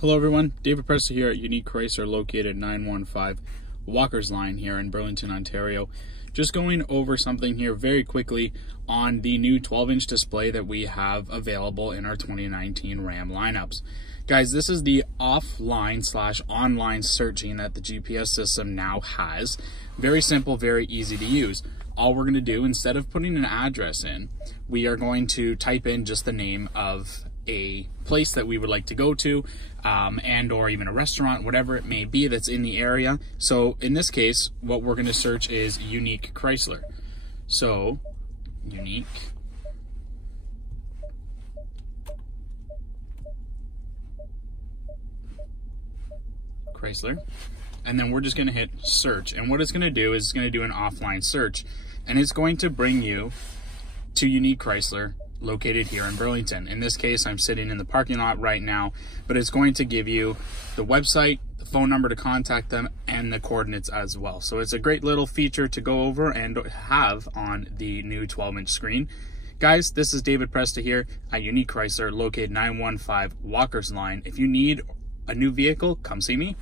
Hello everyone, David Presta here at Unique Chrysler, located 915 Walker's Line here in Burlington, Ontario. Just going over something here very quickly on the new 12-inch display that we have available in our 2019 Ram lineups. Guys, this is the offline/online searching that the GPS system now has. Very simple, very easy to use. All we're going to do, instead of putting an address in, we are going to type in just the name of a place that we would like to go to, and or even a restaurant, whatever it may be that's in the area. So in this case, what we're going to search is Unique Chrysler. So Unique Chrysler, and then we're just going to hit search, and what it's going to do is it's going to do an offline search, and it's going to bring you to Unique Chrysler located here in Burlington. In this case, I'm sitting in the parking lot right now, but it's going to give you the website, the phone number to contact them, and the coordinates as well. So it's a great little feature to go over and have on the new 12-inch screen. Guys, this is David Presta here at Unique Chrysler, located 915 Walker's Line. If you need a new vehicle, come see me.